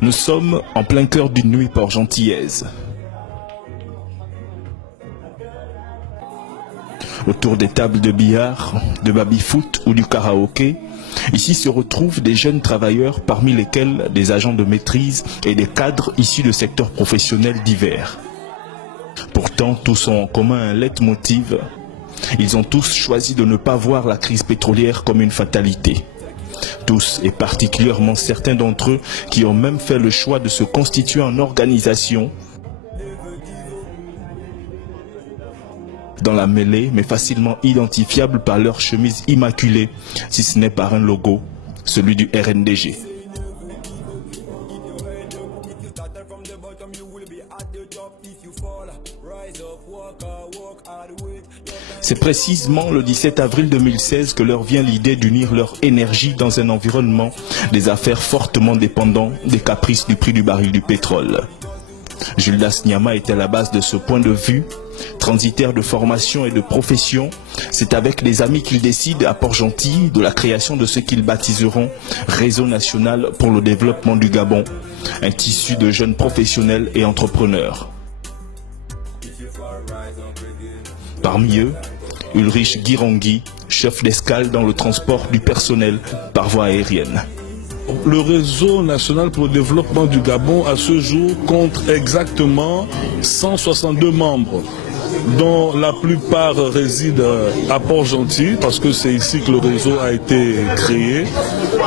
Nous sommes en plein cœur d'une nuit port-gentillaise. Autour des tables de billard, de baby-foot ou du karaoké, ici se retrouvent des jeunes travailleurs parmi lesquels des agents de maîtrise et des cadres issus de secteurs professionnels divers. Pourtant, tous ont en commun un leitmotiv. Ils ont tous choisi de ne pas voir la crise pétrolière comme une fatalité. Tous, et particulièrement certains d'entre eux, qui ont même fait le choix de se constituer en organisation dans la mêlée, mais facilement identifiable par leur chemise immaculée, si ce n'est par un logo, celui du RNDG. C'est précisément le 17 avril 2016 que leur vient l'idée d'unir leur énergie dans un environnement des affaires fortement dépendant des caprices du prix du baril du pétrole. Jules Nyama est à la base de ce point de vue. Transitaire de formation et de profession, c'est avec des amis qu'ils décident à Port-Gentil de la création de ce qu'ils baptiseront Réseau national pour le développement du Gabon, un tissu de jeunes professionnels et entrepreneurs. Parmi eux, Ulrich Girongui, chef d'escale dans le transport du personnel par voie aérienne. Le réseau national pour le développement du Gabon à ce jour compte exactement 162 membres, dont la plupart résident à Port-Gentil, parce que c'est ici que le réseau a été créé,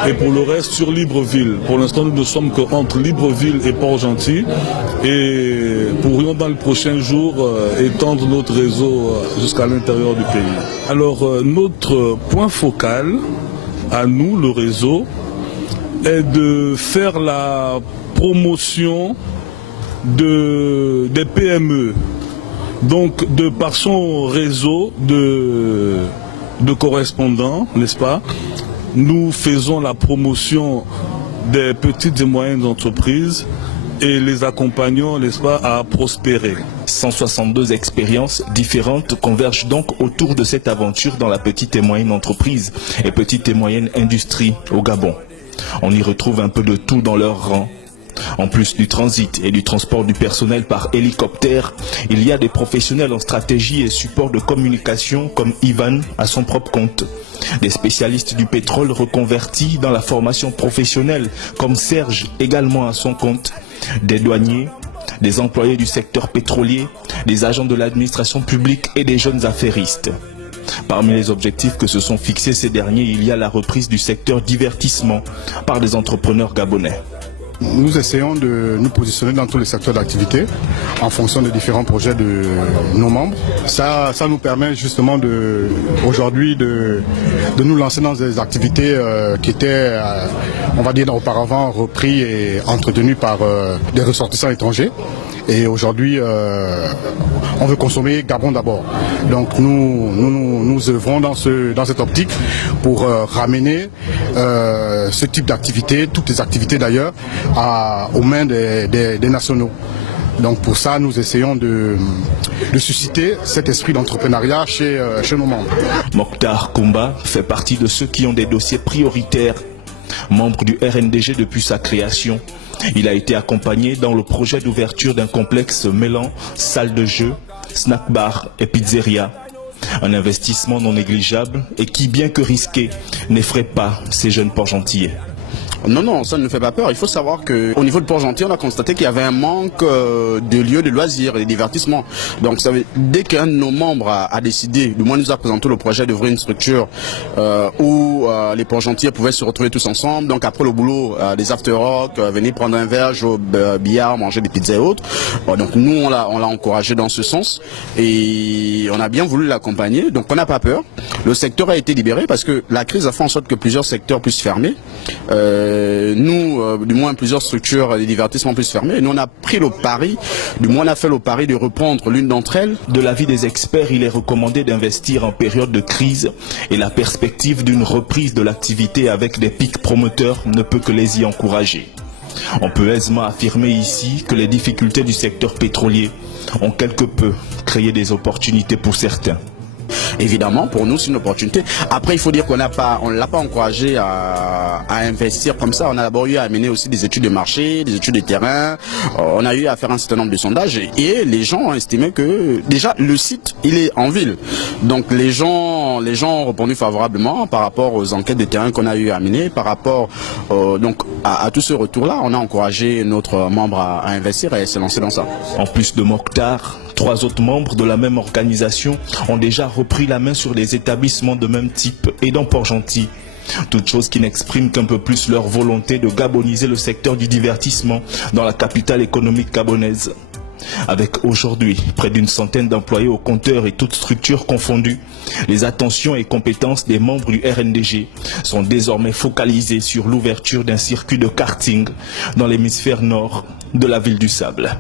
et pour le reste sur Libreville. Pour l'instant, nous ne sommes qu'entre Libreville et Port-Gentil, et pourrions dans les prochains jours étendre notre réseau jusqu'à l'intérieur du pays. Alors, notre point focal, à nous, le réseau, est de faire la promotion des PME. Donc, par son réseau de correspondants, n'est-ce pas, nous faisons la promotion des petites et moyennes entreprises et les accompagnons, n'est-ce pas, à prospérer. 162 expériences différentes convergent donc autour de cette aventure dans la petite et moyenne entreprise et petite et moyenne industrie au Gabon. On y retrouve un peu de tout dans leur rang. En plus du transit et du transport du personnel par hélicoptère, il y a des professionnels en stratégie et support de communication comme Ivan à son propre compte. Des spécialistes du pétrole reconvertis dans la formation professionnelle comme Serge également à son compte. Des douaniers, des employés du secteur pétrolier, des agents de l'administration publique et des jeunes affairistes. Parmi les objectifs que se sont fixés ces derniers, il y a la reprise du secteur divertissement par des entrepreneurs gabonais. Nous essayons de nous positionner dans tous les secteurs d'activité en fonction des différents projets de nos membres. Ça nous permet justement aujourd'hui de nous lancer dans des activités qui étaient, on va dire auparavant, repris et entretenues par des ressortissants étrangers. Et aujourd'hui, on veut consommer Gabon d'abord. Donc nous œuvrons dans cette optique pour ramener ce type d'activité, toutes les activités d'ailleurs, aux mains des nationaux. Donc pour ça, nous essayons de susciter cet esprit d'entrepreneuriat chez nos membres. Mokhtar Koumba fait partie de ceux qui ont des dossiers prioritaires. Membre du RNDG depuis sa création, il a été accompagné dans le projet d'ouverture d'un complexe mêlant salle de jeu, snack bar et pizzeria. Un investissement non négligeable et qui, bien que risqué, n'effraie pas ces jeunes Port-Gentillais. Non, ça ne nous fait pas peur. Il faut savoir qu'au niveau de Port-Gentil, on a constaté qu'il y avait un manque de lieux de loisirs et de divertissement. Donc dès qu'un de nos membres a décidé, du moins nous a présenté le projet d'ouvrir une structure où les Port-Gentillais pouvaient se retrouver tous ensemble. Donc après le boulot, des after-rock, venir prendre un verre, jouer au billard, manger des pizzas et autres. Donc nous, on l'a encouragé dans ce sens et on a bien voulu l'accompagner. Donc on n'a pas peur. Le secteur a été libéré parce que la crise a fait en sorte que plusieurs secteurs puissent fermer. Du moins plusieurs structures de divertissement puissent fermer. Et nous on a pris le pari, du moins on a fait le pari de reprendre l'une d'entre elles. De l'avis des experts, il est recommandé d'investir en période de crise et la perspective d'une reprise de l'activité avec des pics promoteurs ne peut que les y encourager. On peut aisément affirmer ici que les difficultés du secteur pétrolier ont quelque peu créé des opportunités pour certains. évidemment, pour nous, c'est une opportunité. Après, il faut dire qu'on l'a pas encouragé à investir comme ça. On a d'abord eu à mener aussi des études de marché, des études de terrain. On a eu à faire un certain nombre de sondages et les gens ont estimé que déjà le site, il est en ville. Donc les gens ont répondu favorablement par rapport aux enquêtes de terrain qu'on a eu à mener, par rapport donc à tout ce retour-là. On a encouragé notre membre à investir et à se lancer dans ça. En plus de Mokhtar, 3 autres membres de la même organisation ont déjà repris la main sur les établissements de même type et dans Port-Gentil. Toute chose qui n'exprime qu'un peu plus leur volonté de gaboniser le secteur du divertissement dans la capitale économique gabonaise. Avec aujourd'hui près d'une centaine d'employés au compteur et toutes structures confondues, les attentions et compétences des membres du RNDG sont désormais focalisées sur l'ouverture d'un circuit de karting dans l'hémisphère nord de la ville du Sable.